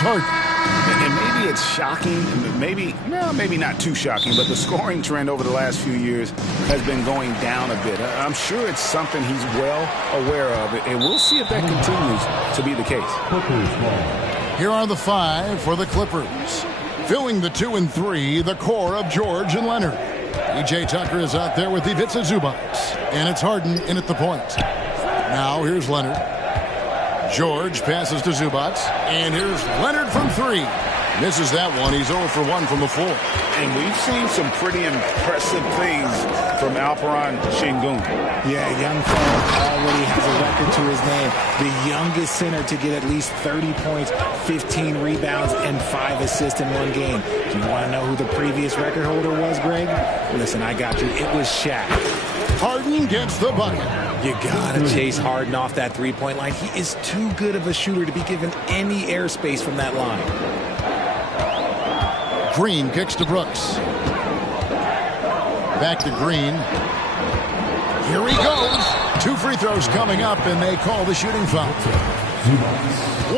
Here's Harden. And maybe it's shocking, maybe not too shocking, but the scoring trend over the last few years has been going down a bit. I'm sure it's something he's well aware of, and we'll see if that continues to be the case. Here are the 5 for the Clippers. Filling the 2 and 3, the core of George and Leonard. P.J. Tucker is out there with Ivica Zubac. And it's Harden in at the point. Now here's Leonard. George passes to Zubac. And here's Leonard from 3. Misses that one. He's 0 for 1 from the floor. And we've seen some pretty impressive things from Alperen Şengün. Yeah, young fella already has a record to his name. The youngest center to get at least 30 points, 15 rebounds, and 5 assists in one game. Do you want to know who the previous record holder was, Greg? Listen, I got you. It was Shaq. Harden gets the bucket. You gotta chase Harden off that three-point line. He is too good of a shooter to be given any airspace from that line. Green kicks to Brooks. Back to Green. Here he goes. 2 free throws coming up, and they call the shooting foul.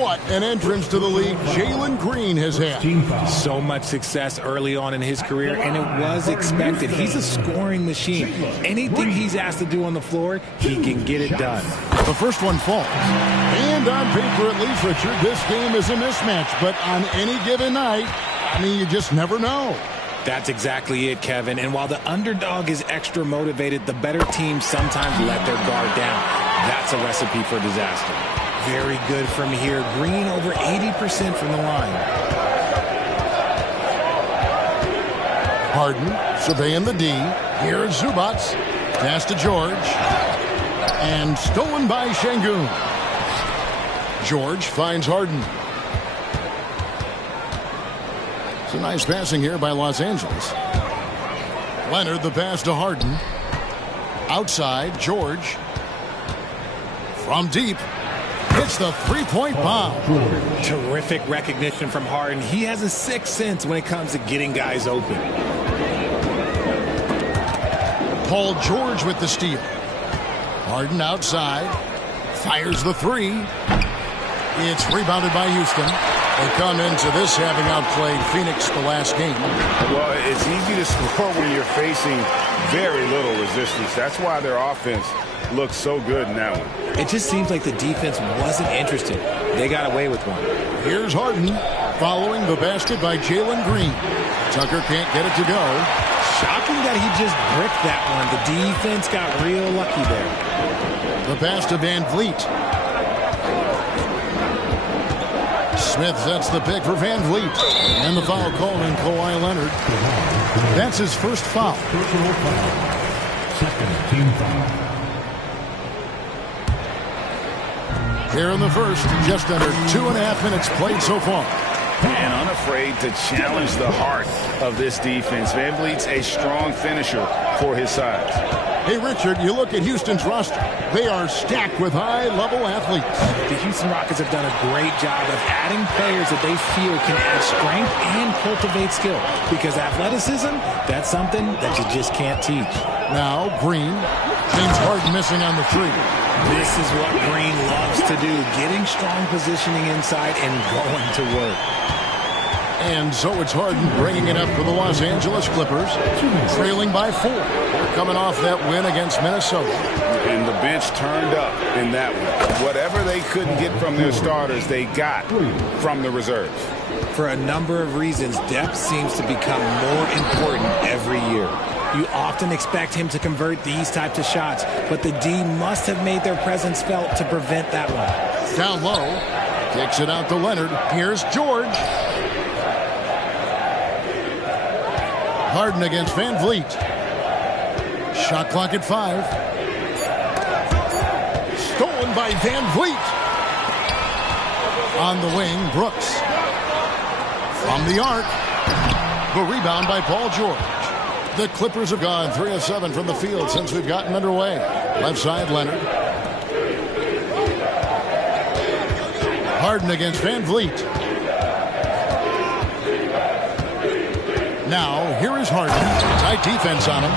What an entrance to the league Jalen Green has had. So much success early on in his career, and it was expected. He's a scoring machine. Anything he's asked to do on the floor, he can get it done. The first one falls. And on paper, at least, Richard, this game is a mismatch. But on any given night, I mean, you just never know. That's exactly it, Kevin. And while the underdog is extra motivated, the better teams sometimes let their guard down. That's a recipe for disaster. Very good from here. Green over 80% from the line. Harden surveying the D. Here's Zubac. Pass to George. And stolen by Şengün. George finds Harden. It's a nice passing here by Los Angeles. Leonard the pass to Harden. Outside, George. From deep. Hits the three-point bomb. Terrific recognition from Harden. He has a sixth sense when it comes to getting guys open. Paul George with the steal. Harden outside. Fires the 3. It's rebounded by Houston. They come into this having outplayed Phoenix the last game. Well, it's easy to score when you're facing very little resistance. That's why their offense looks so good in that one. It just seems like the defense wasn't interested. They got away with one. Here's Harden following the basket by Jalen Green. Tucker can't get it to go. Shocking that he just bricked that one. The defense got real lucky there. The pass to Van Vliet. Smith sets the pick for Van Vliet. And the foul called on Kawhi Leonard. That's his first foul. Personal foul. Second team foul. Here in the first, just under 2.5 minutes played so far. And unafraid to challenge the heart of this defense. Van Vliet's a strong finisher for his size. Hey, Richard, you look at Houston's roster. They are stacked with high-level athletes. The Houston Rockets have done a great job of adding players that they feel can add strength and cultivate skill. Because athleticism, that's something that you just can't teach. Now, Green. James Harden missing on the 3. This is what Green loves to do, getting strong positioning inside and going to work. And so it's Harden bringing it up for the Los Angeles Clippers, trailing by 4. They're coming off that win against Minnesota. And the bench turned up in that one. Whatever they couldn't get from their starters, they got from the reserves. For a number of reasons, depth seems to become more important every year. You often expect him to convert these types of shots, but the D must have made their presence felt to prevent that one. Down low, kicks it out to Leonard. Here's George. Harden against Van Vliet. Shot clock at 5. Stolen by Van Vliet. On the wing, Brooks. From the arc. The rebound by Paul George. The Clippers have gone 3 of 7 from the field since we've gotten underway. Left side, Leonard. Harden against Van Vliet. Now, here is Harden. Tight defense on him.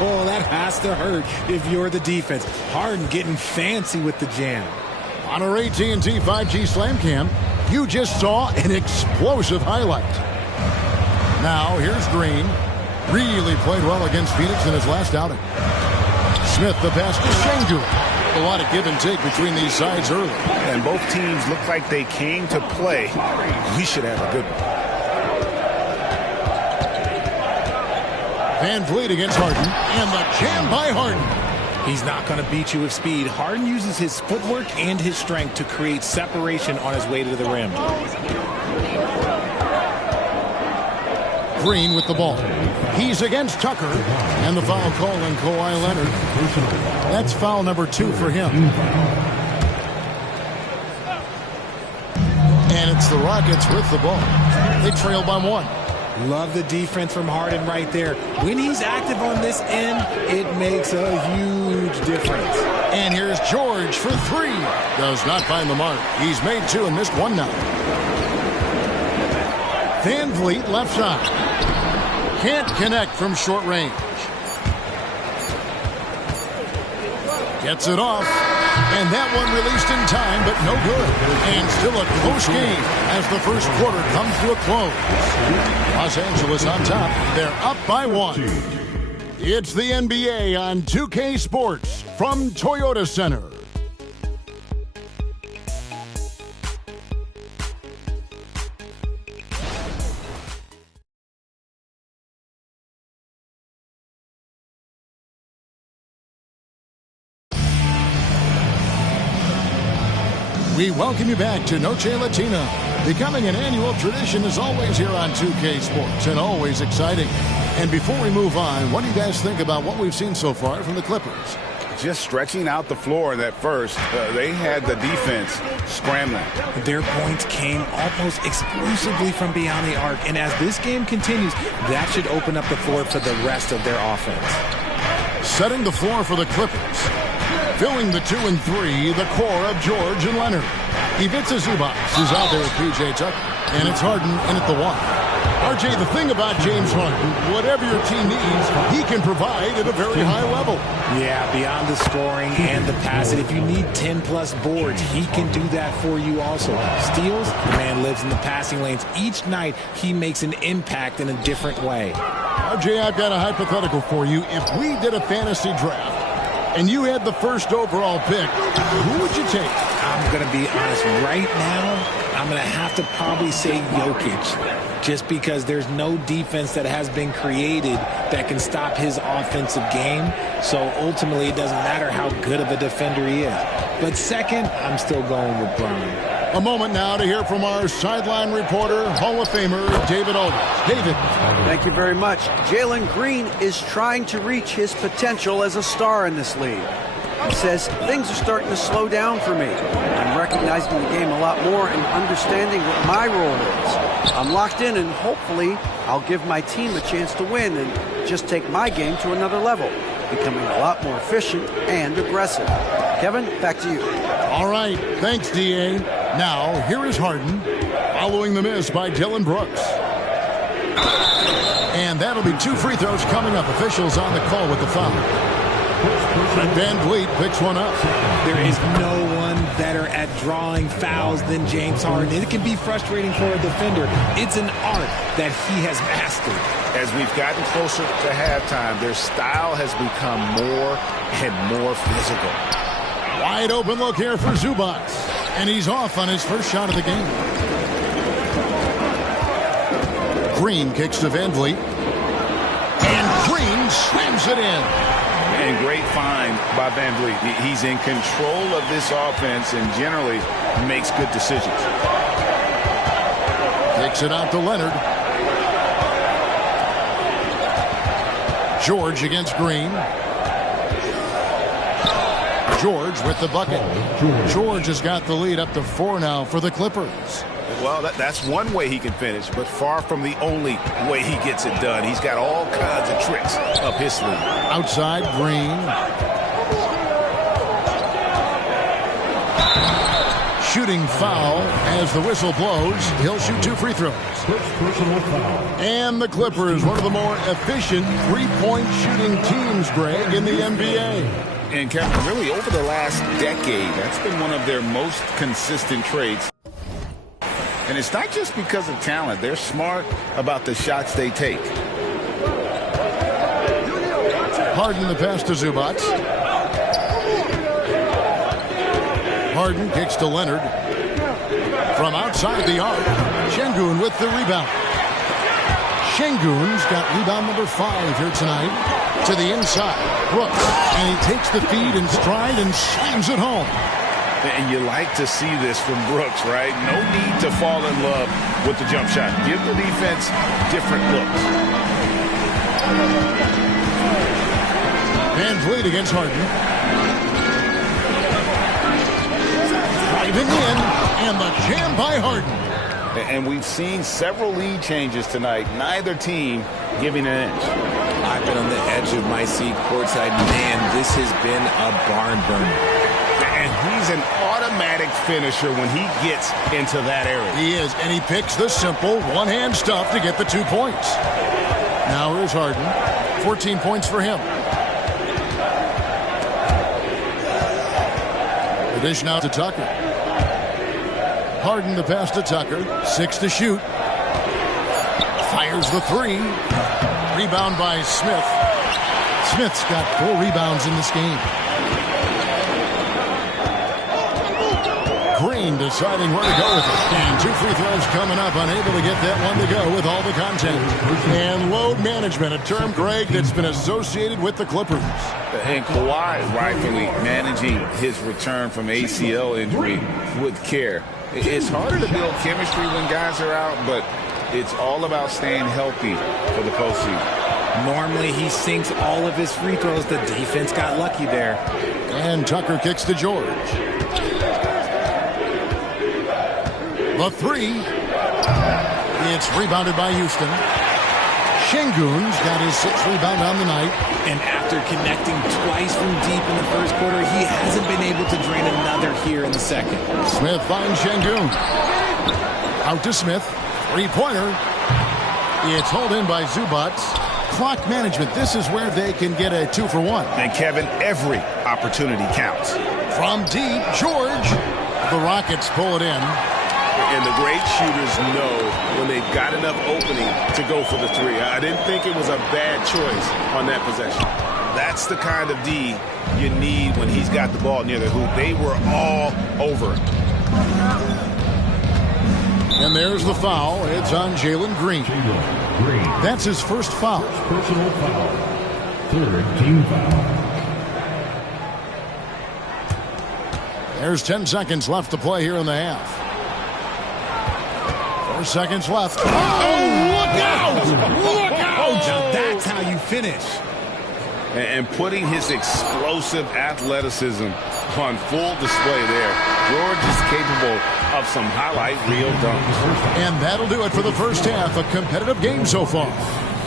Oh, that has to hurt if you're the defense. Harden getting fancy with the jam. On our AT&T 5G Slam Cam, You just saw an explosive highlight. Now, here's Green. Really played well against Phoenix in his last outing. Smith, the pass to Sengun. A lot of give and take between these sides early. And both teams look like they came to play. We should have a good one. Van Vliet against Harden. And the jam by Harden. He's not going to beat you with speed. Harden uses his footwork and his strength to create separation on his way to the rim. Green with the ball. He's against Tucker. And the foul call on Kawhi Leonard. That's foul number 2 for him. And it's the Rockets with the ball. They trail by 1. Love the defense from Harden right there. When he's active on this end, it makes a huge difference. And here's George for 3. Does not find the mark. He's made 2 and missed 1 now. Van Vliet left side. Can't connect from short range. Gets it off. And that one released in time, but no good. And still a close game as the first quarter comes to a close. Los Angeles on top. They're up by 1. It's the NBA on 2K Sports from Toyota Center. We welcome you back to Noche Latina. Becoming an annual tradition is always here on 2K Sports and always exciting. And before we move on, what do you guys think about what we've seen so far from the Clippers? Just stretching out the floor in that first. They had the defense scrambling. Their points came almost exclusively from beyond the arc. And as this game continues, that should open up the floor for the rest of their offense. Setting the floor for the Clippers. Filling the 2 and 3, the core of George and Leonard. Ivica Zubac is out there with P.J. Tucker. And it's Harden in at the 1. RJ, the thing about James Harden, whatever your team needs, he can provide at a very high level. Yeah, beyond the scoring and the passing, if you need 10-plus boards, he can do that for you also. Steals, the man lives in the passing lanes. Each night, he makes an impact in a different way. RJ, I've got a hypothetical for you. If we did a fantasy draft, and you had the first overall pick, who would you take? I'm going to be honest. Right now, I'm going to have to probably say Jokic, just because there's no defense that has been created that can stop his offensive game. So ultimately, it doesn't matter how good of a defender he is. But second, I'm still going with Bron. A moment now to hear from our sideline reporter, Hall of Famer David Aldridge. David. Thank you very much. Jalen Green is trying to reach his potential as a star in this league. He says, things are starting to slow down for me. I'm recognizing the game a lot more and understanding what my role is. I'm locked in, and hopefully I'll give my team a chance to win and just take my game to another level, becoming a lot more efficient and aggressive. Kevin, back to you. All right. Thanks, D.A. Now, here is Harden, following the miss by Dillon Brooks. And that'll be 2 free throws coming up. Officials on the call with the foul. Van Vliet picks one up. There is no one better at drawing fouls than James Harden. It can be frustrating for a defender. It's an art that he has mastered. As we've gotten closer to halftime, their style has become more and more physical. Wide open look here for Zubac. And he's off on his first shot of the game. Green kicks to Van Vliet. And Green slams it in. And great find by Van Vliet. He's in control of this offense and generally makes good decisions. Kicks it out to Leonard. George against Green. George with the bucket. George has got the lead up to 4 now for the Clippers. Well, that's one way he can finish, but far from the only way he gets it done. He's got all kinds of tricks up his sleeve. Outside, Green. Shooting foul as the whistle blows. He'll shoot 2 free throws. And the Clippers, one of the more efficient three-point shooting teams, Greg, in the NBA. And Kevin, really over the last decade, that's been one of their most consistent traits. And it's not just because of talent. They're smart about the shots they take. Harden the pass to Zubac. Harden kicks to Leonard. From outside the arc, Şengün with the rebound. Şengün's got rebound number 5 here tonight. To the inside, Brooks, and he takes the feed in stride and slams it home. And you like to see this from Brooks, right? No need to fall in love with the jump shot. Give the defense different looks. VanVleet against Harden. Driving in, and the jam by Harden. And we've seen several lead changes tonight. Neither team giving an inch. I've been on the edge of my seat courtside. Man, this has been a barn burner. And he's an automatic finisher when he gets into that area. He is, and he picks the simple one-hand stuff to get the 2 points. Now here's Harden. 14 points for him. The dish now to Tucker. Harden the pass to Tucker. 6 to shoot. Fires the 3. Rebound by Smith. Smith's got 4 rebounds in this game. Green deciding where to go with it. And 2 free throws coming up, unable to get that one to go with all the content. And load management, a term, Greg, that's been associated with the Clippers. And Kawhi rightfully managing his return from ACL injury with care. It's harder to build chemistry when guys are out, but it's all about staying healthy for the postseason. Normally he sinks all of his free throws. The defense got lucky there. And Tucker kicks to George. The 3. It's rebounded by Houston. Şengün's got his 6th rebound on the night. And after connecting twice from deep in the first quarter, he hasn't been able to drain another here in the second. Smith finds Şengün. Out to Smith. 3-pointer. It's hauled in by Zubac. Clock management. This is where they can get a 2 for 1. And Kevin, every opportunity counts. From deep, George. The Rockets pull it in. And the great shooters know when they've got enough opening to go for the 3. I didn't think it was a bad choice on that possession. That's the kind of D you need when he's got the ball near the hoop. They were all over it. And there's the foul. It's on Jalen Green. That's his first foul. Personal foul. 3rd team foul. There's 10 seconds left to play here in the half. 4 seconds left. Oh, look out! Look out! Now that's how you finish. And putting his explosive athleticism on full display there. George is capable of some highlight reel dunks. And that'll do it for the first half. A competitive game so far.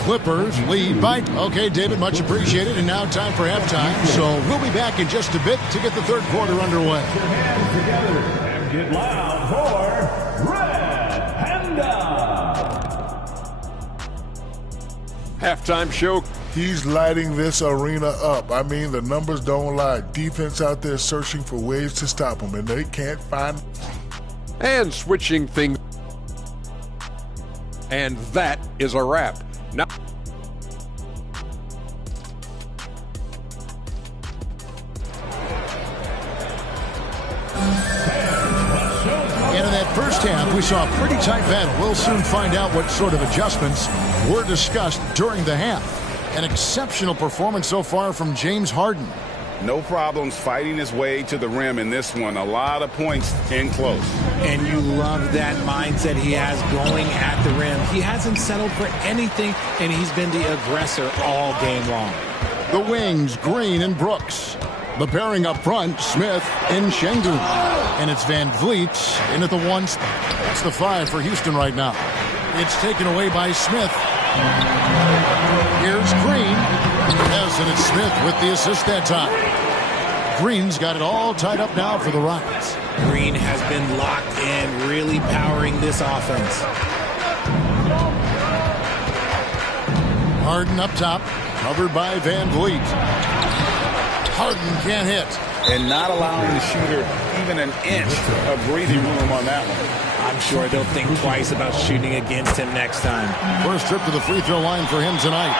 Clippers lead by... Okay, David, much appreciated. And now time for halftime. So we'll be back in just a bit to get the 3rd quarter underway. Put your hands together and get loud for Red Panda. Halftime show. He's lighting this arena up. I mean, the numbers don't lie. Defense out there searching for ways to stop him, and they can't find... And switching things. And that is a wrap. Now... And in that first half, we saw a pretty tight battle. We'll soon find out what sort of adjustments were discussed during the half. An exceptional performance so far from James Harden. No problems fighting his way to the rim in this one. A lot of points in close. And you love that mindset he has going at the rim. He hasn't settled for anything, and he's been the aggressor all game long. The wings, Green and Brooks. The pairing up front, Smith and Şengün. And it's VanVleet in at the 1. That's the 5 for Houston right now. It's taken away by Smith. Here's Green. Yes, and it's Smith with the assist that time. Green's got it all tied up now for the Rockets. Green has been locked in, really powering this offense. Harden up top, covered by VanVleet. Harden can't hit. And not allowing the shooter even an inch of breathing room on that one. I'm sure they'll think twice about shooting against him next time. First trip to the free throw line for him tonight.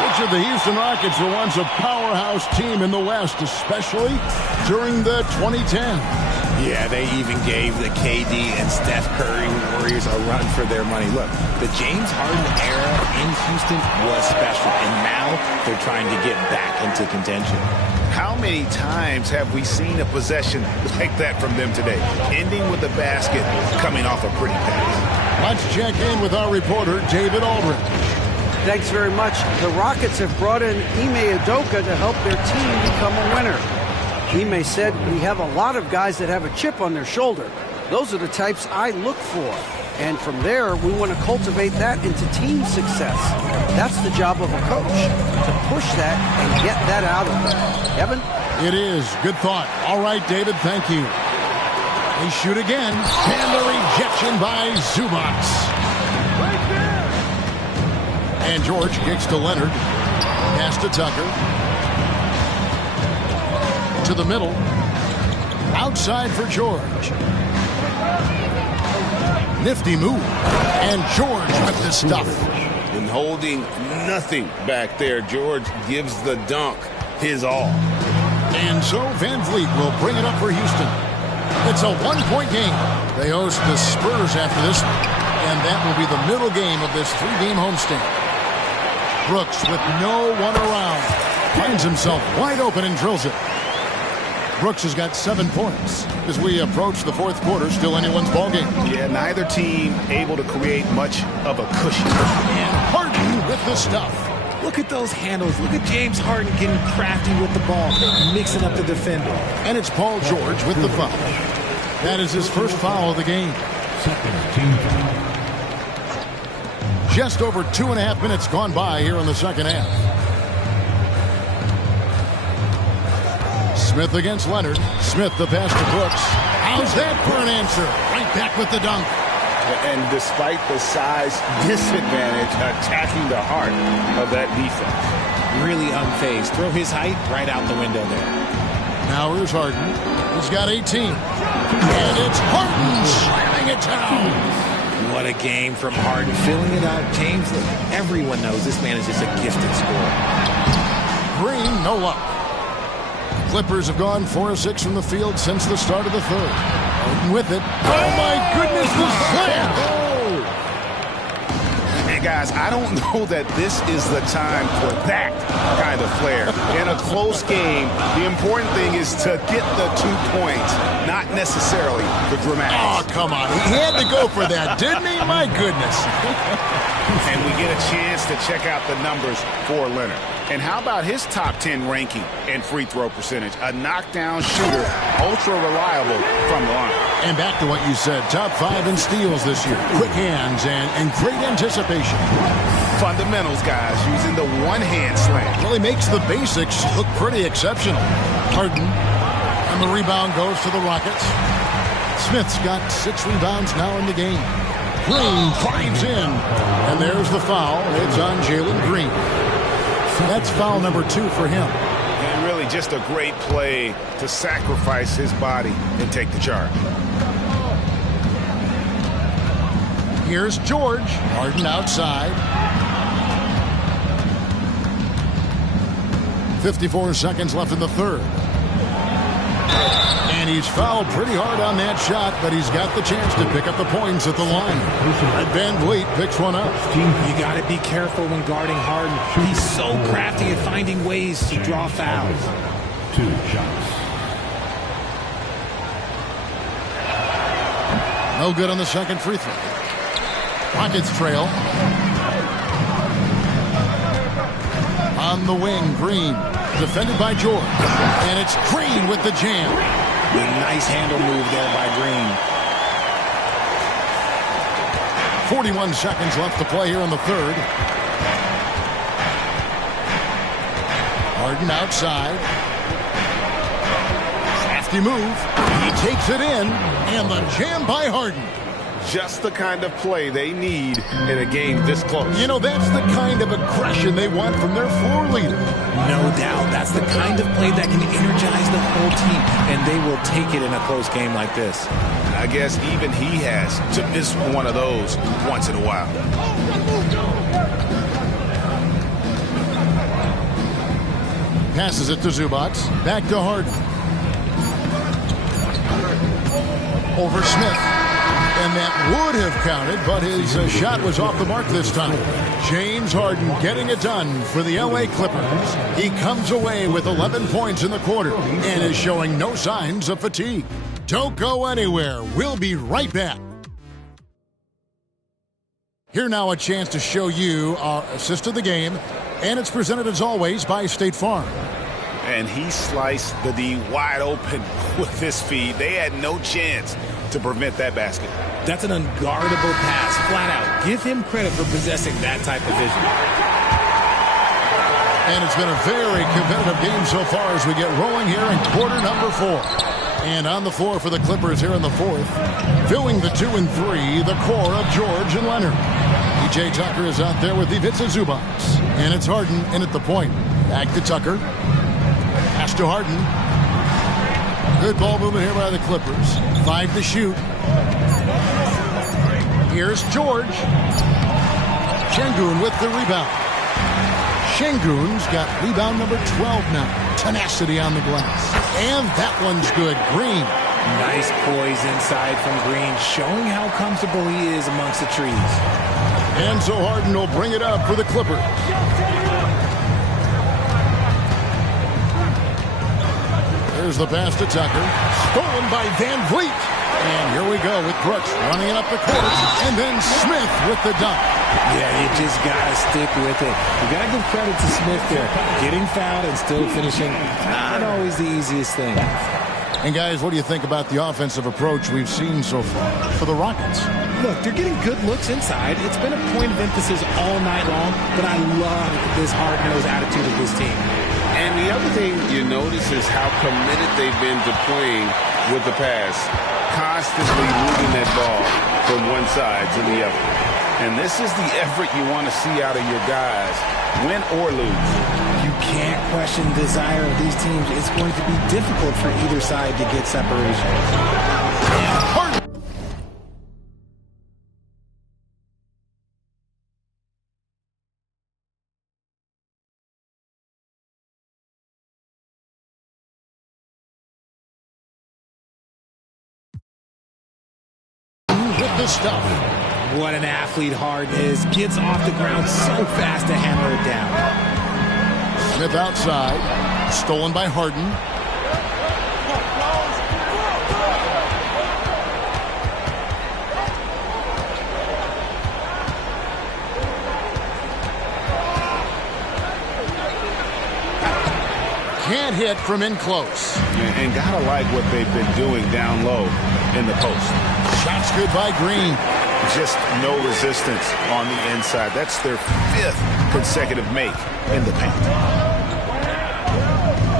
Richard, the Houston Rockets were once a powerhouse team in the West, especially during the 2010s. Yeah, they even gave the KD and Steph Curry Warriors a run for their money. Look, the James Harden era in Houston was special, and now they're trying to get back into contention. How many times have we seen a possession like that from them today, ending with a basket coming off a pretty pass? Let's check in with our reporter, David Aldridge. Thanks very much. The Rockets have brought in Ime Udoka to help their team become a winner. Ime said, "We have a lot of guys that have a chip on their shoulder. Those are the types I look for. And from there, we want to cultivate that into team success. That's the job of a coach, to push that and get that out of them." Evan? It is. Good thought. All right, David, thank you. They shoot again. And the rejection by Zubac. And George kicks to Leonard. Pass to Tucker. To the middle. Outside for George. Nifty move. And George with the stuff. And holding nothing back there, George gives the dunk his all. And so Van Vliet will bring it up for Houston. It's a one-point game. They host the Spurs after this, and that will be the middle game of this three-game homestand. Brooks with no one around. Finds himself wide open and drills it. Brooks has got 7 points. As we approach the fourth quarter, still anyone's ballgame. Yeah, neither team able to create much of a cushion. And Harden with the stuff. Look at those handles. Look at James Harden getting crafty with the ball, mixing up the defender. And it's Paul George with the foul. That is his first foul of the game. Just over 2.5 minutes gone by here in the second half. Smith against Leonard. Smith the pass to Brooks. How's that for an answer? Right back with the dunk. And despite the size disadvantage, attacking the heart of that defense. Really unfazed. Throw his height right out the window there. Now here's Harden. He's got 18. And it's Harden slamming it down. What a game from Harden. Filling it out. James, look, everyone knows this man is just a gifted scorer. Green, no luck. Clippers have gone 4 of 6 from the field since the start of the third. Harden with it. Oh, my goodness, the slam! And guys, I don't know that this is the time for that kind of flair. In a close game, the important thing is to get the 2 points, not necessarily the dramatics. Oh, come on. He had to go for that, didn't he? My goodness. And we get a chance to check out the numbers for Leonard. And how about his top 10 ranking and free throw percentage? A knockdown shooter, ultra reliable from the line. And back to what you said, top 5 in steals this year. Quick hands and great anticipation. Fundamentals, guys, using the one-hand slam. Really makes the basics look pretty exceptional. Harden, and the rebound goes to the Rockets. Smith's got 6 rebounds now in the game. Green drives in, and there's the foul. It's on Jalen Green. That's foul number 2 for him. And really just a great play to sacrifice his body and take the charge. Here's George. Harden outside. 54 seconds left in the third. And he's fouled pretty hard on that shot, but he's got the chance to pick up the points at the line. Van Vliet picks one up. You got to be careful when guarding Harden. He's so crafty at finding ways to draw fouls. 2 shots. No good on the second free throw. Rockets trail. On the wing, Green. Defended by George. And it's Green with the jam. A nice handle move there by Green. 41 seconds left to play here in the third. Harden outside. Crafty move. He takes it in. And the jam by Harden. just the kind of play they need in a game this close. You know, that's the kind of aggression they want from their floor leader. No doubt. That's the kind of play that can energize the whole team, and they will take it in a close game like this. I guess even he has to miss one of those once in a while. Passes it to Zubac. Back to Harden. Over Smith. And that would have counted, but his shot was off the mark this time. James Harden getting it done for the LA Clippers. He comes away with 11 points in the quarter and is showing no signs of fatigue. Don't go anywhere. We'll be right back. Here now a chance to show you our assist of the game, and it's presented as always by State Farm. And he sliced the D wide open with his feed. They had no chance to prevent that basket. That's an unguardable pass, flat out. Give him credit for possessing that type of vision. And it's been a very competitive game so far as we get rolling here in quarter number 4. And on the floor for the Clippers here in the fourth, filling the 2 and 3, the core of George and Leonard. PJ Tucker is out there with Ivica Zubac. And it's Harden in at the point. Back to Tucker. Pass to Harden. Good ball movement here by the Clippers. 5 to shoot. Here's George. Şengün with the rebound. Şengün's got rebound number 12 now. Tenacity on the glass. And that one's good. Green. Nice poise inside from Green, showing how comfortable he is amongst the trees. And so Harden will bring it up for the Clippers. There's the pass to Tucker. Stolen by Van Vliet. And here we go with Brooks running it up the court. And then Smith with the dunk. Yeah, you just got to stick with it. You got to give credit to Smith there. Getting fouled and still finishing, not always the easiest thing. And guys, what do you think about the offensive approach we've seen so far for the Rockets? Look, they're getting good looks inside. It's been a point of emphasis all night long, but I love this hard-nosed attitude of this team. And the other thing you notice is how committed they've been to playing with the pass, constantly moving that ball from one side to the other. And this is the effort you want to see out of your guys, win or lose. You can't question the desire of these teams. It's going to be difficult for either side to get separation. With the stuff. What an athlete Harden is. Gets off the ground so fast to hammer it down. Smith outside. Stolen by Harden. Can't hit from in close. And gotta like what they've been doing down low in the post. Shots good by Green. Just no resistance on the inside. That's their 5th consecutive make in the paint.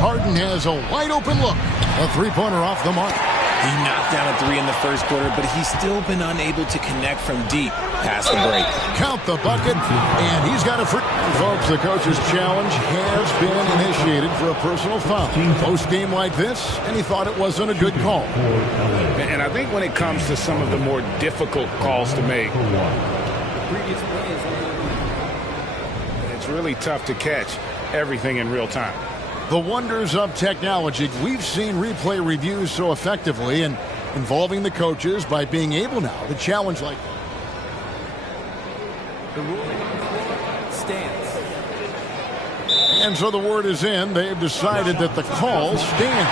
Harden has a wide open look. A three-pointer off the mark. He knocked down a 3 in the first quarter, but he's still been unable to connect from deep past the break. Count the bucket, and he's got a free. Folks, the coach's challenge has been initiated for a personal foul. Post-game like this, and he thought it wasn't a good call. And I think when it comes to some of the more difficult calls to make, it's really tough to catch everything in real time. The wonders of technology. We've seen replay reviews so effectively and involving the coaches by being able now to challenge like that. The ruling stands. And so the word is in. They've decided that the call stands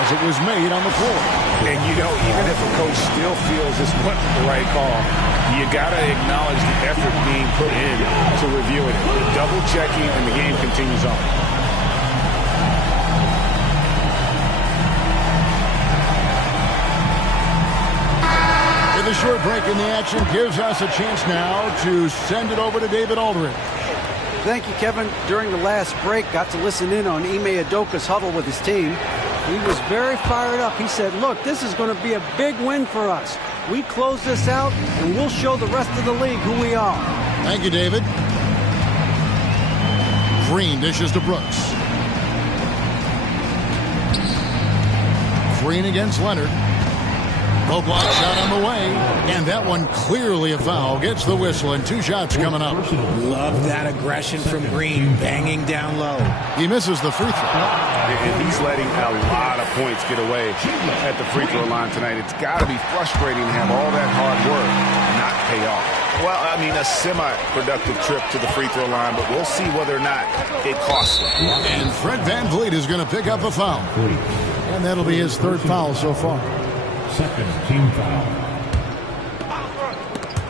as it was made on the floor. And, you know, even if a coach still feels this wasn't the right call, you got to acknowledge the effort being put in to review it. Double checking, and the game continues on. The short break in the action gives us a chance now to send it over to David Aldridge. Thank you, Kevin. During the last break, got to listen in on Ime Udoka's huddle with his team. He was very fired up. He said, look, this is going to be a big win for us. We close this out, and we'll show the rest of the league who we are. Thank you, David. Green dishes to Brooks. Green against Leonard. Low block shot on the way. And that one clearly a foul. Gets the whistle, and 2 shots coming up. Love that aggression from Green, banging down low. He misses the free throw. And he's letting a lot of points get away at the free throw line tonight. It's got to be frustrating to have all that hard work not pay off. Well, I mean, a semi-productive trip to the free throw line, but we'll see whether or not it costs him. And Fred VanVleet is going to pick up a foul. And that'll be his 3rd foul so far. Second team foul.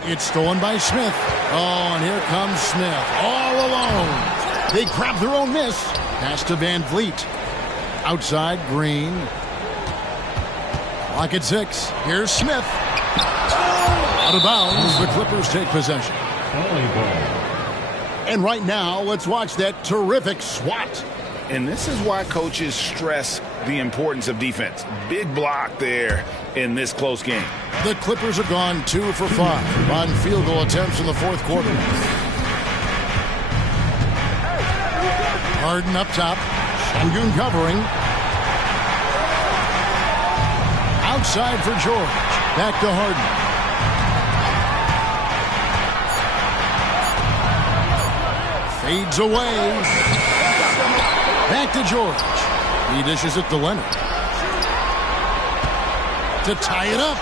It's stolen by Smith. Oh, and here comes Smith. All alone. They grab their own miss. Pass to VanVleet. Outside, Green. Clock at 6. Here's Smith. Out of bounds. The Clippers take possession. And right now, let's watch that terrific swat. And this is why coaches stress the importance of defense. Big block there in this close game. The Clippers have gone 2 for 5 on field goal attempts in the 4th quarter. Harden up top. Sengun covering. Outside for George. Back to Harden. Fades away. Back to George. He dishes it to Leonard. To tie it up.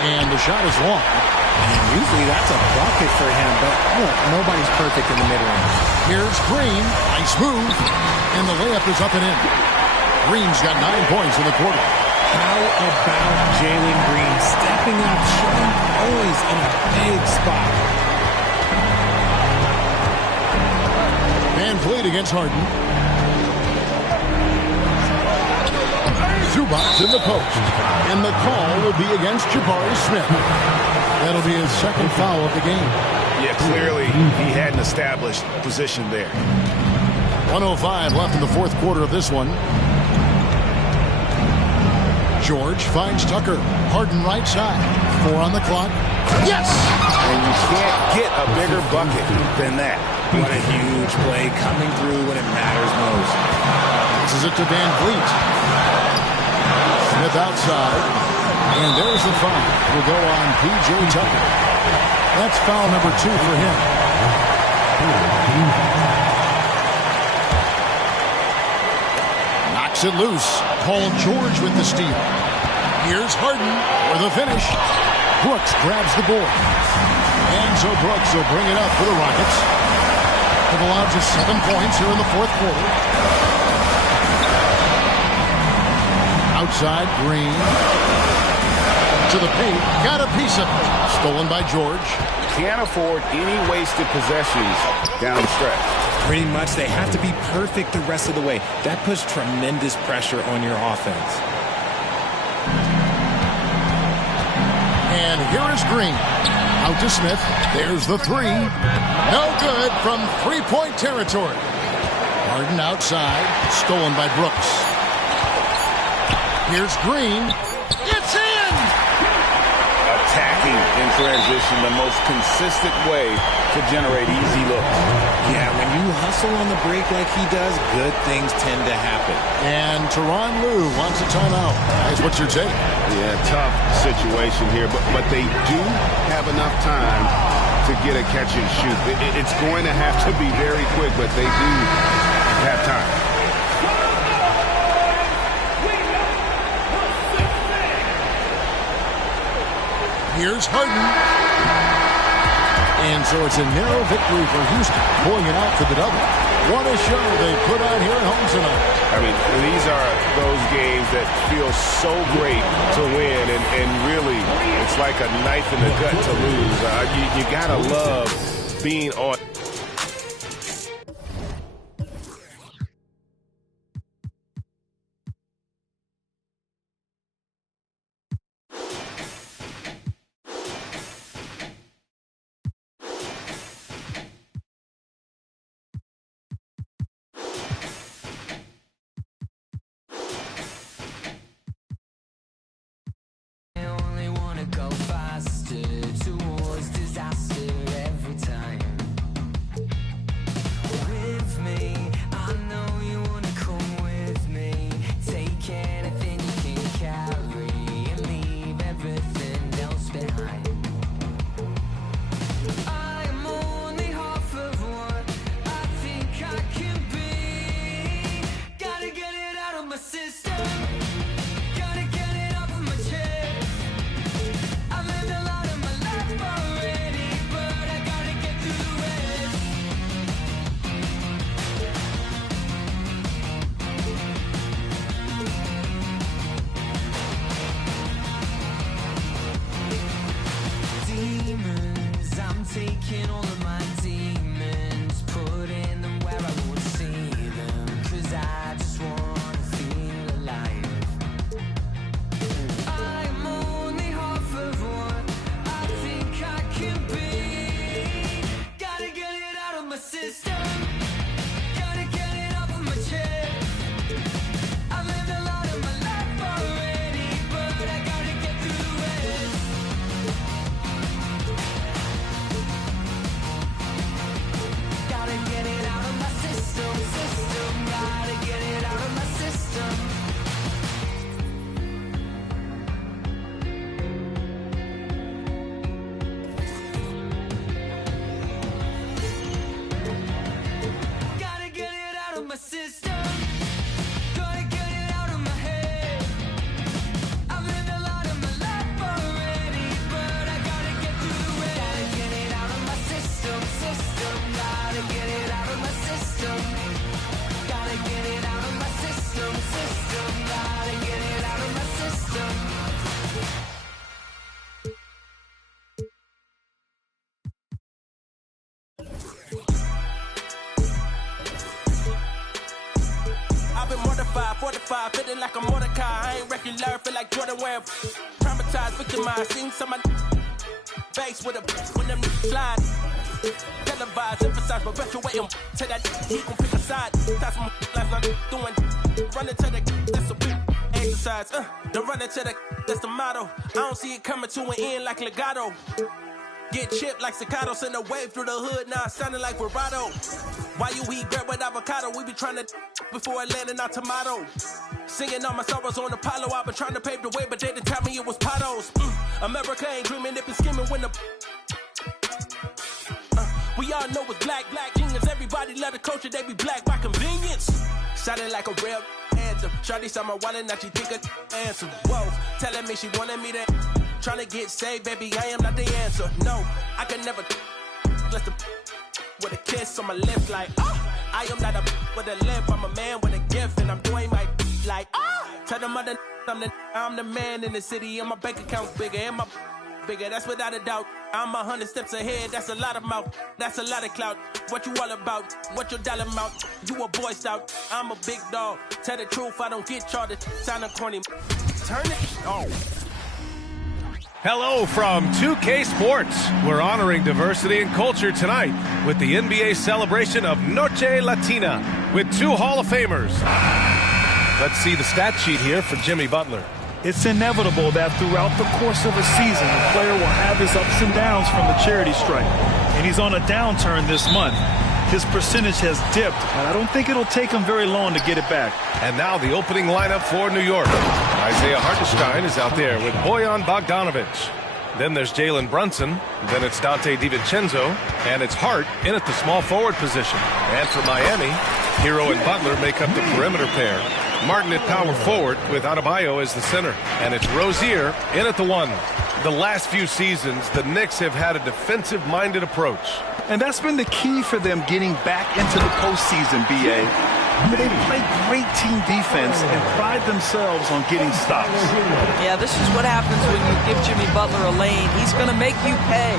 And the shot is long. And usually that's a bucket for him, but look, nobody's perfect in the mid-range. Here's Green. Nice move. And the layup is up and in. Green's got 9 points in the quarter. How about Jalen Green stepping up, showing poise in a big spot? VanVleet against Harden. Zubac in the post. And the call will be against Jabari Smith. That'll be his 2nd foul of the game. Yeah, clearly he had an established position there. 1:05 left in the 4th quarter of this one. George finds Tucker. Harden right side. 4 on the clock. Yes! And you can't get a bigger bucket than that. What a huge play coming through when it matters most. This is it to VanVleet. Smith outside. And there's the foul. Will go on P.J. Tucker. That's foul number 2 for him. Knocks it loose. Paul George with the steal. Here's Harden for the finish. Brooks grabs the board. And so Brooks will bring it up for the Rockets. They've allowed just 7 points here in the 4th quarter. Outside, Green. To the paint. Got a piece of it. Stolen by George. Can't afford any wasted possessions down the stretch. Pretty much they have to be perfect the rest of the way. That puts tremendous pressure on your offense. And here is Green. Out to Smith. There's the 3. No good from 3-point territory. Harden outside. Stolen by Brooks. Here's Green. It's in! Attacking in transition, the most consistent way to generate easy looks. Yeah, when you hustle on the break like he does, good things tend to happen. And Tyronn Lue wants a timeout. Guys, what's your take? Yeah, tough situation here, but they do have enough time to get a catch and shoot. It's going to have to be very quick, but they do have time. Here's Harden. And so it's a narrow victory for Houston, pulling it out for the double. What a show they put on here at home tonight. I mean, these are those games that feel so great to win, and really, it's like a knife in the gut to lose. You gotta love being on. 45, feeling like a Mordecai. I ain't regular, feel like Jordan wearing traumatized, victimized. Seen some of face with a when them slide. Televised, emphasize, perpetuating to that he gon' pick a side. That's my last night doing. Running to the that's a big exercise. Don't run into the that's the motto. I don't see it coming to an end like legato. Get chipped like staccato, send a wave through the hood, now sounding like vibrato. Why you eat bread with avocado? We be trying to before it landing on tomato. Singing all my sorrows on Apollo. I've been trying to pave the way, but they didn't tell me it was potholes. America ain't dreaming, it been skimming when the we all know it's black genius. Everybody love the culture, they be black by convenience. Sounding like a real anthem. Shawty saw my wallet, now she think a answer. Whoa, telling me she wanted me to trying to get saved, baby, I am not the answer. No, I can never bless the with a kiss on my lips like, I am not a with a limp, I'm a man with a gift, and I'm doing my like, tell them other I'm the man in the city, and my bank account's bigger, and my bigger, that's without a doubt. I'm 100 steps ahead, that's a lot of mouth, that's a lot of clout. What you all about? What your dollar amount? You a boy scout, I'm a big dog. Tell the truth, I don't get charged. Sound corny. Turn it off. Hello from 2K Sports. We're honoring diversity and culture tonight with the NBA celebration of Noche Latina with 2 Hall of Famers. Let's see the stat sheet here for Jimmy Butler. It's inevitable that throughout the course of a season, a player will have his ups and downs from the charity strike. And he's on a downturn this month. His percentage has dipped, and I don't think it'll take him very long to get it back. And now the opening lineup for New York. Isaiah Hartenstein is out there with Bojan Bogdanovic. Then there's Jalen Brunson. Then it's Dante DiVincenzo. And it's Hart in at the small forward position. And for Miami, Hero and Butler make up the perimeter pair. Martin at power forward with Adebayo as the center. And it's Rozier in at the 1. The last few seasons, the Knicks have had a defensive-minded approach. And that's been the key for them getting back into the postseason, B.A. They play great team defense and pride themselves on getting stops. Yeah, this is what happens when you give Jimmy Butler a lane. He's going to make you pay.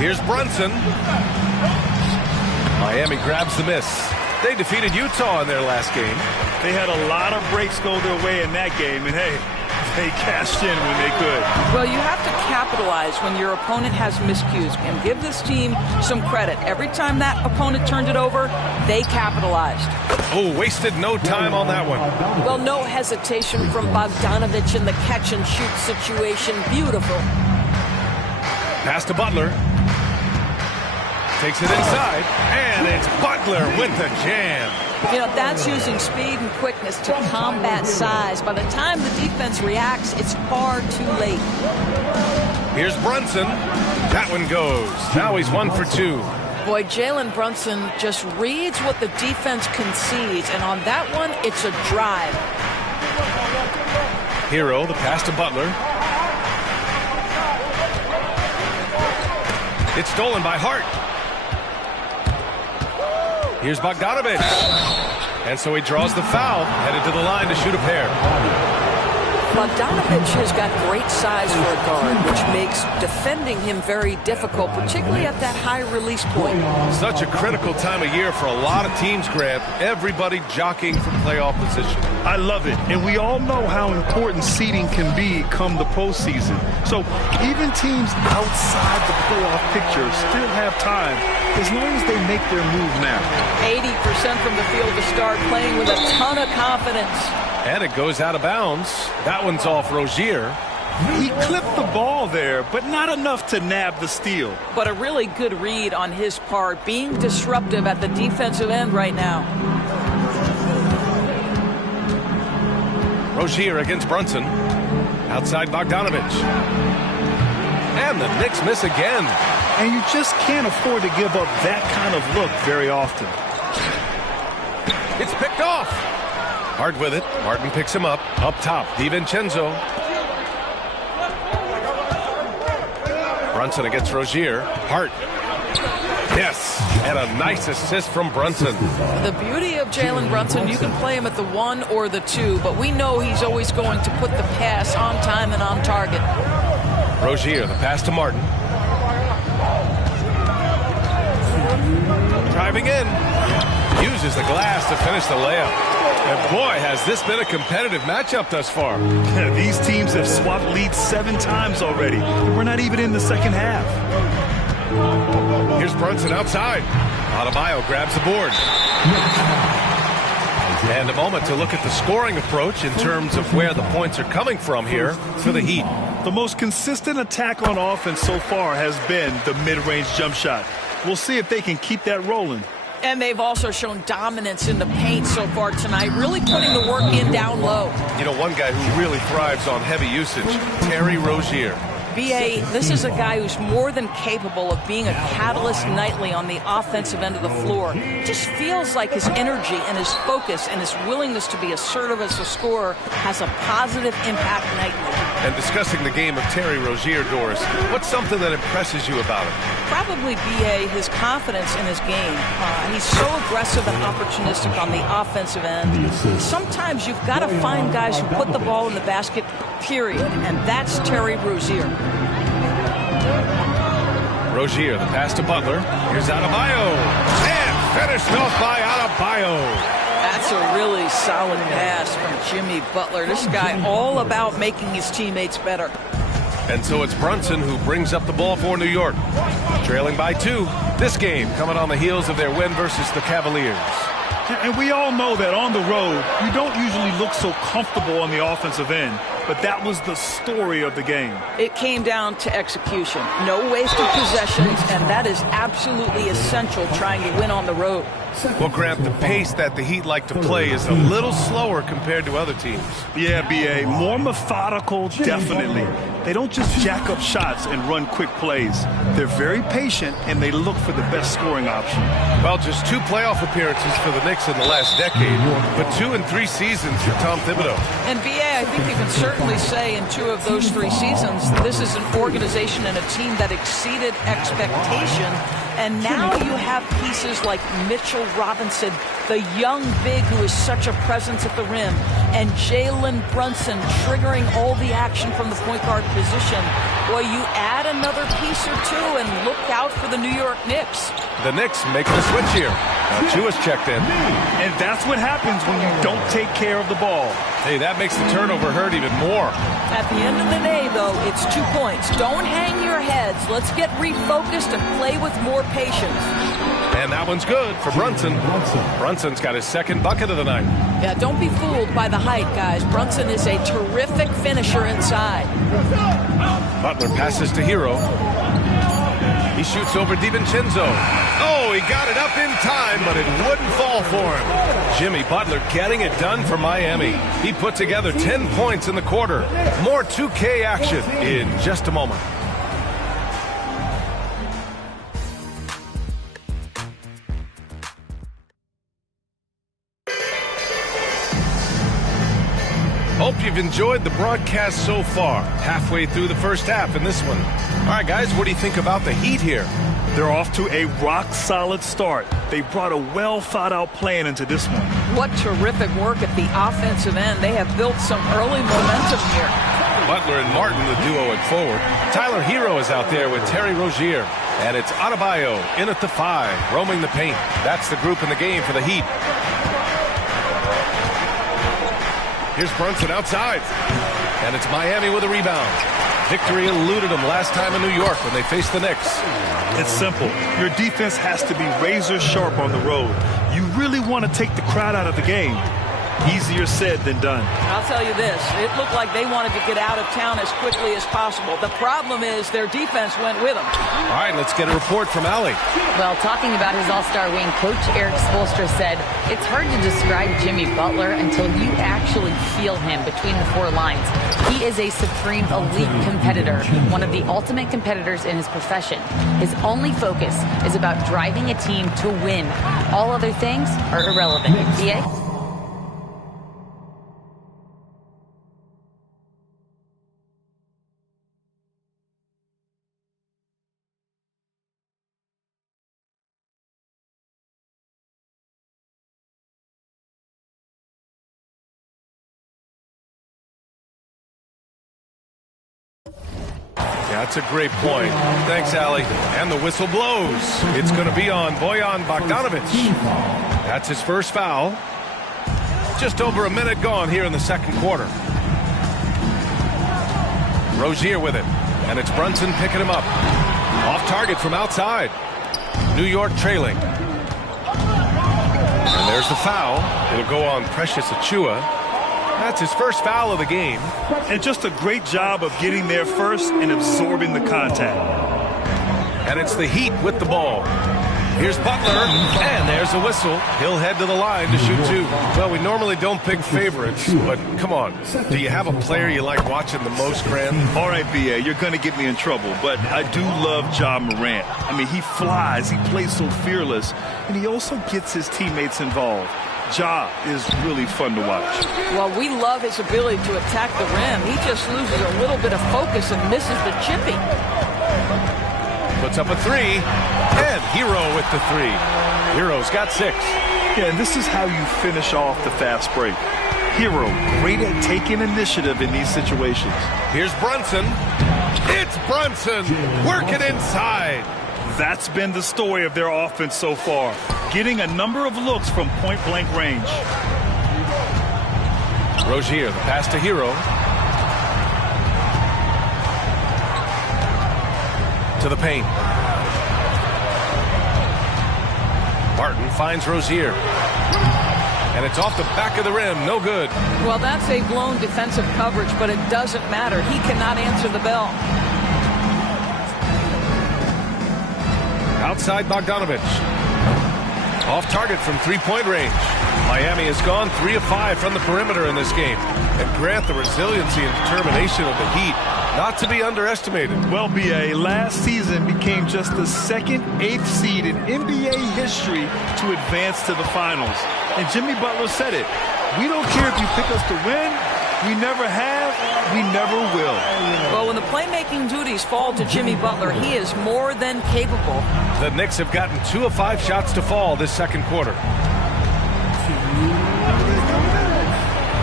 Here's Brunson. Miami grabs the miss. They defeated Utah in their last game. They had a lot of breaks go their way in that game, and hey, they cashed in when they could. Well, you have to capitalize when your opponent has miscues, and give this team some credit. Every time that opponent turned it over, they capitalized. Oh, wasted no time on that one. Well, no hesitation from Bogdanovic in the catch-and-shoot situation. Beautiful. Pass to Butler. Takes it inside, and it's Butler with the jam. You know, that's using speed and quickness to combat size. By the time the defense reacts, it's far too late. Here's Brunson. That one goes. Now he's 1 for 2. Boy, Jalen Brunson just reads what the defense concedes, and on that one, it's a drive. Hero, the pass to Butler. It's stolen by Hart. Here's Bogdanovic. And so he draws the foul, headed to the line to shoot a pair. Bogdanovic has got great size for a guard, which makes defending him very difficult, particularly at that high release point. Such a critical time of year for a lot of teams, Grant. Everybody jockeying for playoff position. I love it, and we all know how important seeding can be come the postseason. So even teams outside the playoff picture still have time as long as they make their move now. 80% from the field to start, playing with a ton of confidence. And it goes out of bounds. That one's off Rozier. He clipped the ball there, but not enough to nab the steal. But a really good read on his part, being disruptive at the defensive end right now. Rozier against Brunson. Outside Bogdanovic. And the Knicks miss again. And you just can't afford to give up that kind of look very often. It's picked off. Hard with it. Martin picks him up. Up top, DiVincenzo. Brunson against Rozier. Hart. Yes, and a nice assist from Brunson. The beauty of Jalen Brunson, you can play him at the 1 or the 2, but we know he's always going to put the pass on time and on target. Rozier, the pass to Martin. Driving in. Uses the glass to finish the layup. And boy, has this been a competitive matchup thus far. These teams have swapped leads 7 times already. We're not even in the second half. Here's Brunson outside. Adebayo grabs the board. And a moment to look at the scoring approach in terms of where the points are coming from here for the Heat. The most consistent attack on offense so far has been the mid-range jump shot. We'll see if they can keep that rolling. And they've also shown dominance in the paint so far tonight, really putting the work in down low. You know, one guy who really thrives on heavy usage, Terry Rozier. B.A., this is a guy who's more than capable of being a catalyst nightly on the offensive end of the floor. It just feels like his energy and his focus and his willingness to be assertive as a scorer has a positive impact nightly. And discussing the game of Terry Rozier, Doris, what's something that impresses you about him? Probably, B.A., his confidence in his game. He's so aggressive and opportunistic on the offensive end. Sometimes you've got to find guys who put the ball in the basket, period, and that's Terry Rozier. Rozier, the pass to Butler. Here's Adebayo. And finished off by Adebayo. That's a really solid pass from Jimmy Butler. This guy all about making his teammates better. And so it's Brunson who brings up the ball for New York. Trailing by 2. This game coming on the heels of their win versus the Cavaliers. And we all know that on the road, you don't usually look so comfortable on the offensive end. But that was the story of the game. It came down to execution. No wasted possessions, and that is absolutely essential trying to win on the road. Well, Grant, the pace that the Heat like to play is a little slower compared to other teams. Yeah, B.A., more methodical, definitely. They don't just jack up shots and run quick plays. They're very patient, and they look for the best scoring option. Well, just 2 playoff appearances for the Knicks in the last decade, but 2 and 3 seasons for Tom Thibodeau. And, B.A., I think you can certainly say in 2 of those 3 seasons, this is an organization and a team that exceeded expectation. And now you have pieces like Mitchell Robinson, the young big who is such a presence at the rim, and Jalen Brunson triggering all the action from the point guard position. Boy, you add another piece or 2 and look out for the New York Knicks. The Knicks making a switch here. Chua's checked in. And that's what happens when you don't take care of the ball. Hey, that makes the turnover hurt even more. At the end of the day, though, it's 2 points. Don't hang your heads. Let's get refocused and play with more patience. And that one's good for Brunson. Brunson's got his 2nd bucket of the night. Yeah, don't be fooled by the height, guys. Brunson is a terrific finisher inside. Butler passes to Hero. He shoots over DiVincenzo. Oh, he got it up in time, but it wouldn't fall for him. Jimmy Butler getting it done for Miami. He put together 10 points in the quarter. More 2K action in just a moment. Hope you've enjoyed the broadcast so far. Halfway through the first half in this one. All right, guys, what do you think about the Heat here? They're off to a rock-solid start. They brought a well-thought-out plan into this one. What terrific work at the offensive end. They have built some early momentum here. Butler and Martin, the duo at forward. Tyler Hero is out there with Terry Rozier. And it's Adebayo in at the 5, roaming the paint. That's the group in the game for the Heat. Here's Brunson outside. And it's Miami with a rebound. Victory eluded them last time in New York when they faced the Knicks. It's simple. Your defense has to be razor sharp on the road. You really want to take the crowd out of the game. Easier said than done. I'll tell you this. It looked like they wanted to get out of town as quickly as possible. The problem is their defense went with them. All right, let's get a report from Allie. Well, talking about his all-star wing, Coach Eric Spoelstra said, it's hard to describe Jimmy Butler until you actually feel him between the 4 lines. He is a supreme elite competitor, one of the ultimate competitors in his profession. His only focus is about driving a team to win. All other things are irrelevant. DA? That's a great point. Thanks, Allie. And the whistle blows. It's going to be on Bojan Bogdanovic. That's his first foul. Just over a minute gone here in the second quarter. Rozier with it. And it's Brunson picking him up. Off target from outside. New York trailing. And there's the foul. It'll go on Precious Achiuwa. That's his first foul of the game. And just a great job of getting there first and absorbing the contact. And it's the Heat with the ball. Here's Butler, and there's a whistle. He'll head to the line to shoot two. Well, we normally don't pick favorites, but come on. Do you have a player you like watching the most, Grant? All right, B.A., you're going to get me in trouble, but I do love Ja Morant. I mean, he flies, he plays so fearless, and he also gets his teammates involved. Ja is really fun to watch. Well, we love his ability to attack the rim. He just loses a little bit of focus and misses the chippy. Puts up a three, and Hero with the three. Hero's got 6. Yeah, and this is how you finish off the fast break. Hero, great at taking initiative in these situations. Here's Brunson. It's Brunson working inside. That's been the story of their offense so far, getting a number of looks from point-blank range. Rozier, the pass to Hero. To the paint. Martin finds Rozier. And it's off the back of the rim. No good. Well, that's a blown defensive coverage, but it doesn't matter. He cannot answer the bell. Outside Bogdanovich. Off target from three-point range. Miami has gone 3 of 5 from the perimeter in this game. And Grant, the resiliency and determination of the Heat, not to be underestimated. Well, B.A., last season became just the second 8th seed in NBA history to advance to the finals. And Jimmy Butler said it. We don't care if you pick us to win. We never have. We never will. Well, when the playmaking duties fall to Jimmy Butler, he is more than capable. The Knicks have gotten 2 of 5 shots to fall this second quarter.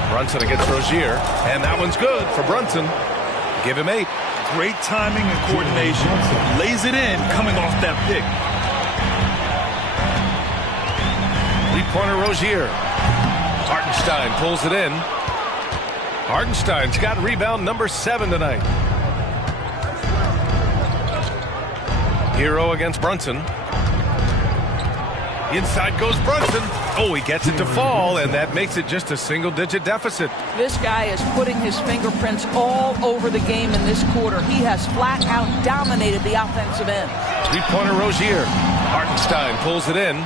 Brunson against Rozier, and that one's good for Brunson. Give him 8. Great timing and coordination. Lays it in coming off that pick. Three-pointer Rozier. Hartenstein pulls it in. Hartenstein's got rebound number 7 tonight. Hero against Brunson. Inside goes Brunson. Oh, he gets it to fall, and that makes it just a single-digit deficit. This guy is putting his fingerprints all over the game in this quarter. He has flat-out dominated the offensive end. Three-pointer Rozier. Hartenstein pulls it in.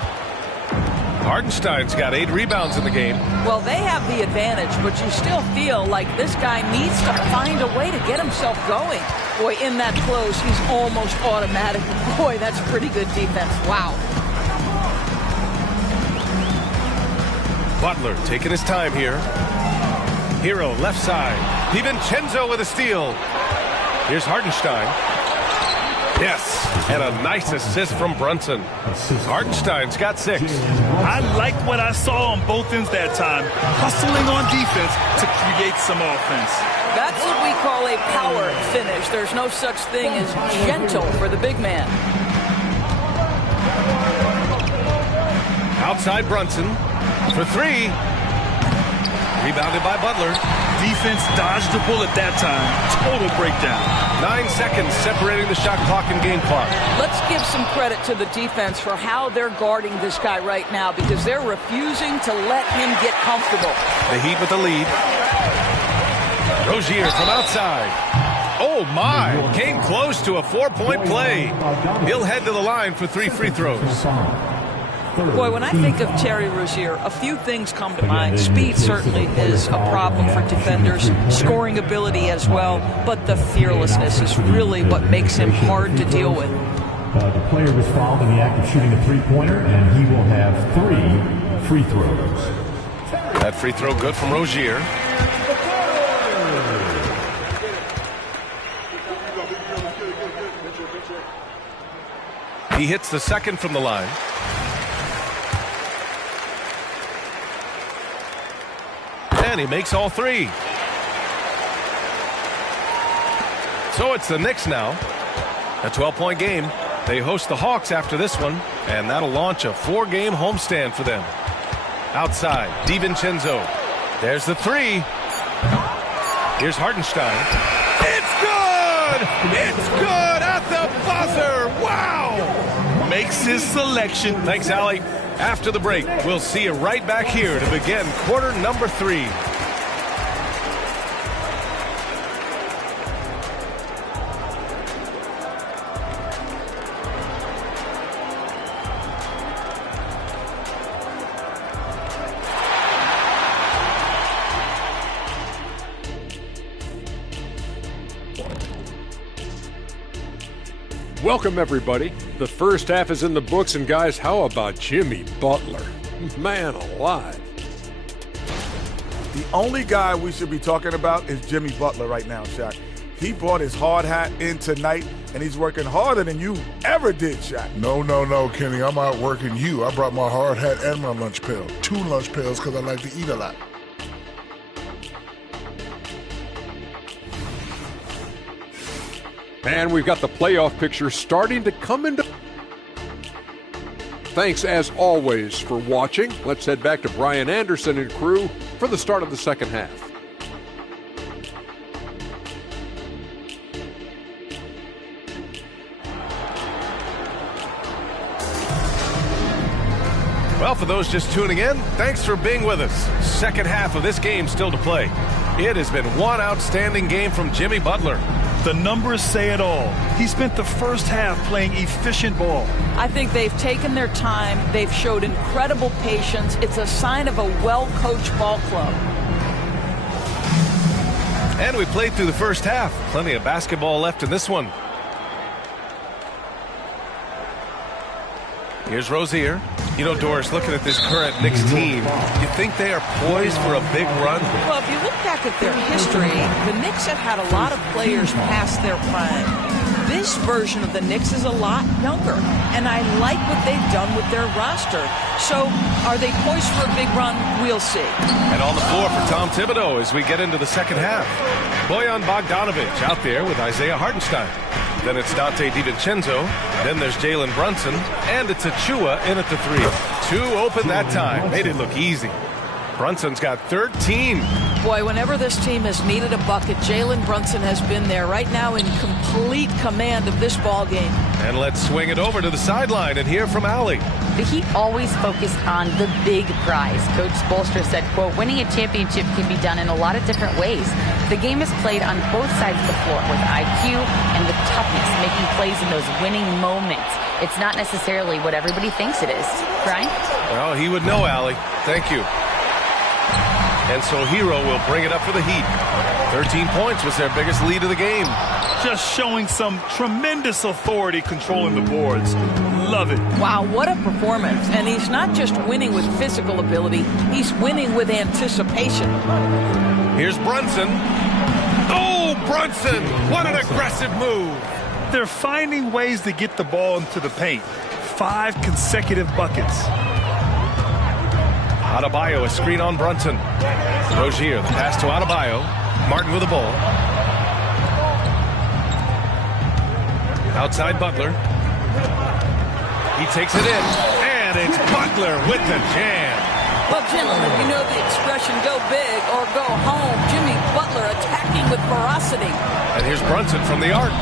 Hartenstein's got 8 rebounds in the game. Well, they have the advantage, but you still feel like this guy needs to find a way to get himself going. Boy, in that close, he's almost automatic. Boy, that's pretty good defense. Wow. Butler taking his time here. Hero left side. DiVincenzo with a steal. Here's Hartenstein. Yes, and a nice assist from Brunson. Hartenstein's got 6. I like what I saw on both ends that time. Hustling on defense to create some offense. That's what we call a power finish. There's no such thing as gentle for the big man. Outside Brunson for 3. Rebounded by Butler. Defense dodged the bullet that time. Total breakdown. 9 seconds separating the shot clock and game clock. Let's give some credit to the defense for how they're guarding this guy right now, because they're refusing to let him get comfortable. The Heat with the lead. Rozier from outside. Oh, my. Came close to a 4-point play. He'll head to the line for 3 free throws. Boy, when I think of Terry Rozier, a few things come to mind. Speed certainly is a problem for defenders, scoring ability as well, but the fearlessness is really what makes him hard to deal with. The player was fouled in the act of shooting a three-pointer, and he will have 3 free throws. That free throw good from Rozier. He hits the second from the line. And he makes all 3. So it's the Knicks now. A 12-point game. They host the Hawks after this one. And that'll launch a 4-game homestand for them. Outside, DiVincenzo. There's the 3. Here's Hartenstein. It's good! It's good at the buzzer! Wow! Makes his selection. Thanks, Allie. After the break, we'll see you right back here to begin quarter number 3. Welcome, everybody. The first half is in the books, and guys, how about Jimmy Butler? Man alive. The only guy we should be talking about is Jimmy Butler right now, Shaq. He brought his hard hat in tonight, and he's working harder than you ever did, Shaq. No, Kenny. I'm out working you. I brought my hard hat and my lunch pail. 2 lunch pails because I like to eat a lot. And we've got the playoff picture starting to come into... Thanks, as always, for watching. Let's head back to Brian Anderson and crew for the start of the second half. Well, for those just tuning in, thanks for being with us. Second half of this game still to play. It has been one outstanding game from Jimmy Butler. The numbers say it all. He spent the first half playing efficient ball. I think they've taken their time. They've showed incredible patience. It's a sign of a well-coached ball club. And we played through the first half. Plenty of basketball left in this one. Here's Rozier. You know, Doris, looking at this current Knicks team, you think they are poised for a big run? Well, if you look back at their history, the Knicks have had a lot of players past their prime. This version of the Knicks is a lot younger, and I like what they've done with their roster. So, are they poised for a big run? We'll see. And on the floor for Tom Thibodeau as we get into the second half. Bojan Bogdanovic out there with Isaiah Hartenstein. Then it's Donte DiVincenzo. Then there's Jalen Brunson. And it's Achua in at the 3. 2 open that time. Made it look easy. Brunson's got 13. Boy, whenever this team has needed a bucket, Jalen Brunson has been there right now in complete command of this ball game. And let's swing it over to the sideline and hear from Allie. The Heat always focus on the big prize. Coach Spoelstra said, quote, winning a championship can be done in a lot of different ways. The game is played on both sides of the floor with IQ and with toughness, making plays in those winning moments. It's not necessarily what everybody thinks it is. Brian? Well, he would know, Allie. Thank you. And so Hero will bring it up for the Heat. 13 points was their biggest lead of the game. Just showing some tremendous authority controlling the boards. Love it. Wow, what a performance. And he's not just winning with physical ability, he's winning with anticipation. Here's Brunson. Oh, Brunson! What an aggressive move. They're finding ways to get the ball into the paint. 5 consecutive buckets. Adebayo, a screen on Brunson. Rozier, the pass to Adebayo. Martin with the ball. Outside Butler. He takes it in. And it's Butler with the jam. Well, gentlemen, you know the expression, go big or go home. Jimmy Butler attacking with ferocity. And here's Brunson from the arc.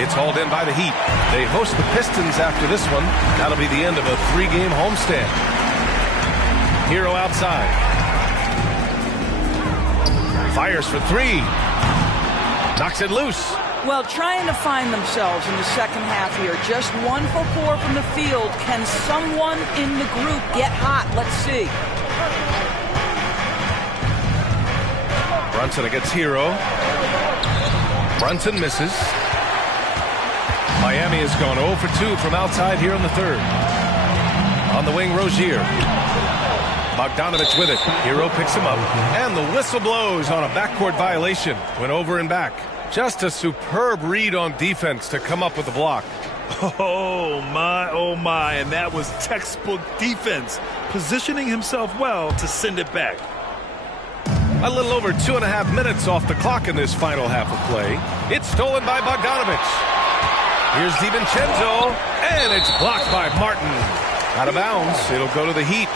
It's hauled in by the Heat. They host the Pistons after this one. That'll be the end of a 3-game homestand. Hero outside. Fires for 3. Knocks it loose. Well, trying to find themselves in the second half here. Just 1 for 4 from the field. Can someone in the group get hot? Let's see. Brunson against Hero. Brunson misses. Miami has gone 0 for 2 from outside here in the third. On the wing, Rozier. Bogdanovic with it. Hero picks him up. And the whistle blows on a backcourt violation. Went over and back. Just a superb read on defense to come up with the block. Oh, my. And that was textbook defense. Positioning himself well to send it back. A little over 2.5 minutes off the clock in this final half of play. It's stolen by Bogdanovic. Here's DiVincenzo, and it's blocked by Martin. Out of bounds, it'll go to the Heat.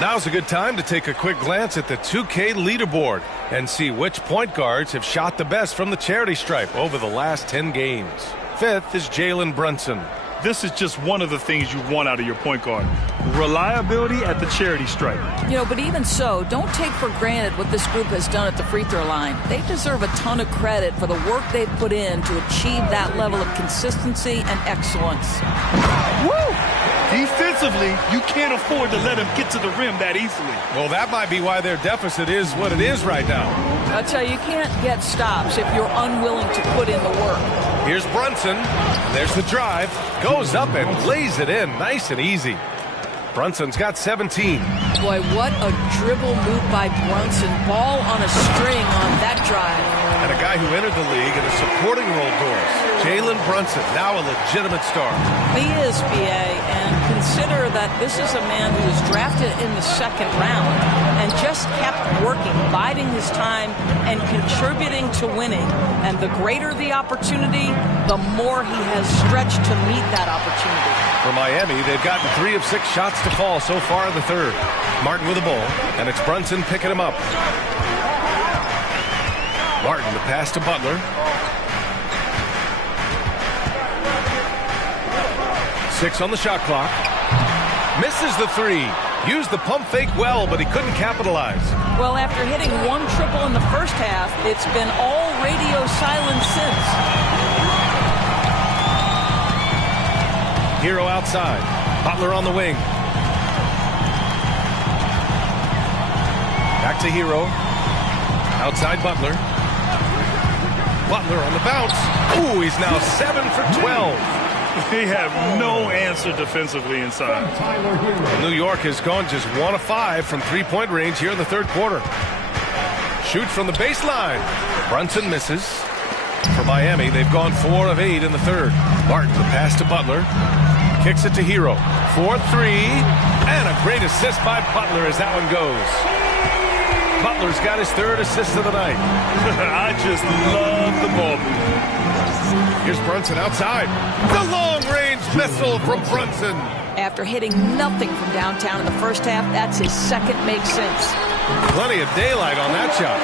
Now's a good time to take a quick glance at the 2K leaderboard and see which point guards have shot the best from the charity stripe over the last 10 games. 5th is Jalen Brunson. This is just one of the things you want out of your point guard. Reliability at the charity stripe. You know, but even so, don't take for granted what this group has done at the free throw line. They deserve a ton of credit for the work they've put in to achieve that level of consistency and excellence. Woo! Defensively, you can't afford to let him get to the rim that easily. Well, that might be why their deficit is what it is right now. I tell you, you can't get stops if you're unwilling to put in the work. Here's Brunson. There's the drive. Goes up and lays it in. Nice and easy. Brunson's got 17. Boy, what a dribble move by Brunson. Ball on a string on that drive. And a guy who entered the league in a supporting role, Doris. Jalen Brunson, now a legitimate star. He is, BA, and consider that this is a man who was drafted in the 2nd round and just kept working, biding his time, and contributing to winning. And the greater the opportunity, the more he has stretched to meet that opportunity. For Miami, they've gotten 3 of 6 shots to fall so far in the 3rd. Martin with the ball, and it's Brunson picking him up. Martin, the pass to Butler. 6 on the shot clock. Misses the 3. Used the pump fake well, but he couldn't capitalize. Well, after hitting 1 triple in the first half, it's been all radio silence since. Hero outside. Butler on the wing. Back to Hero. Outside Butler. Butler on the bounce. Ooh, he's now 7 for 12. They have no answer defensively inside. New York has gone just 1 of 5 from 3-point range here in the 3rd quarter. Shoots from the baseline. Brunson misses. For Miami, they've gone 4 of 8 in the 3rd. Martin, the pass to Butler. Kicks it to Hero. 4-3. And a great assist by Butler as that one goes. Butler's got his 3rd assist of the night. I just love the ball. Here's Brunson outside. The long-range missile from Brunson. After hitting nothing from downtown in the first half, that's his 2nd make since. Plenty of daylight on that shot.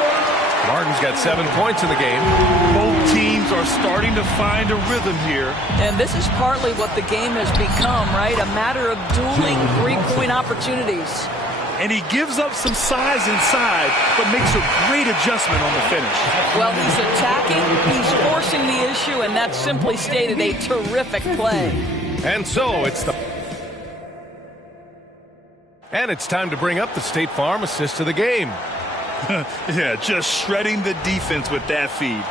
Martin's got 7 points in the game. Both teams are starting to find a rhythm here. And this is partly what the game has become, right? A matter of dueling 3-point opportunities. And he gives up some size inside, but makes a great adjustment on the finish. Well, he's attacking, he's forcing the issue, and that's simply stated a terrific play. And so it's time to bring up the State Farm assist of the game. Yeah, just shredding the defense with that feed.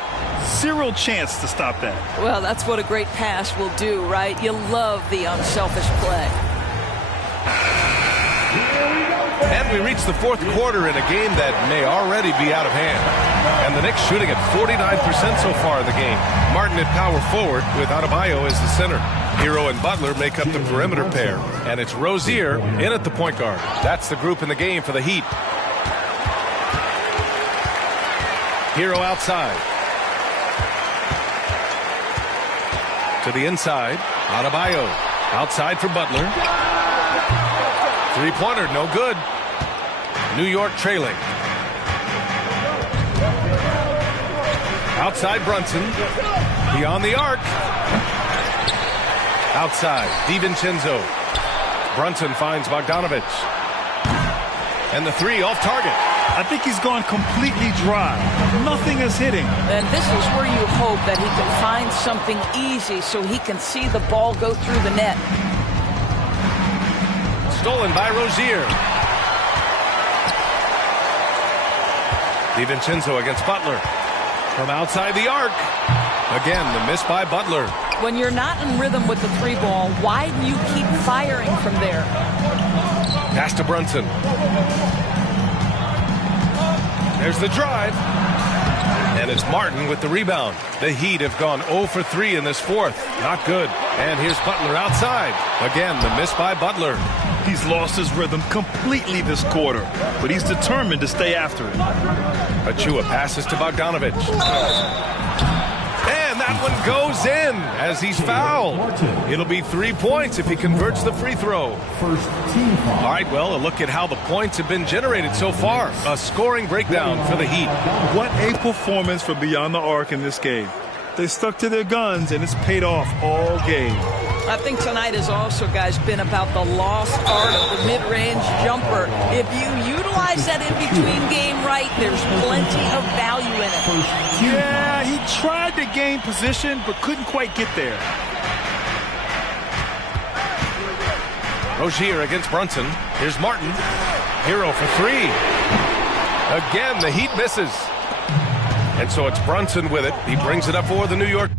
Zero chance to stop that. Well, that's what a great pass will do, right? You love the unselfish play. And we reach the 4th quarter in a game that may already be out of hand. And the Knicks shooting at 49% so far in the game. Martin at power forward with Adebayo as the center. Hero and Butler make up the perimeter pair. And it's Rozier in at the point guard. That's the group in the game for the Heat. Hero outside. To the inside. Adebayo. Outside for Butler. 3-pointer, no good. New York trailing. Outside Brunson. Beyond the arc. Outside, DiVincenzo. Brunson finds Bogdanovic. And the 3 off target. I think he's gone completely dry. Nothing is hitting. And this is where you hope that he can find something easy so he can see the ball go through the net. Stolen by Rozier. DiVincenzo against Butler. From outside the arc. Again, the miss by Butler. When you're not in rhythm with the 3-ball, why do you keep firing from there? Pass to Brunson. There's the drive. And it's Martin with the rebound. The Heat have gone 0 for 3 in this 4th. Not good. And here's Butler outside. Again, the miss by Butler. He's lost his rhythm completely this quarter, but he's determined to stay after it. Achua passes to Bogdanovic. And that that one goes in as he's fouled. It'll be 3 points if he converts the free throw. All right, well, a look at how the points have been generated so far. A scoring breakdown for the Heat. What a performance for Beyond the Arc in this game. They stuck to their guns, and it's paid off all game. I think tonight has also, guys, been about the lost art of the mid-range jumper. If you utilize that in-between game right, there's plenty of value in it. Yeah, he tried to gain position, but couldn't quite get there. Rozier against Brunson. Here's Martin. Hero for three. Again, the Heat misses. And so it's Brunson with it. He brings it up for the New York.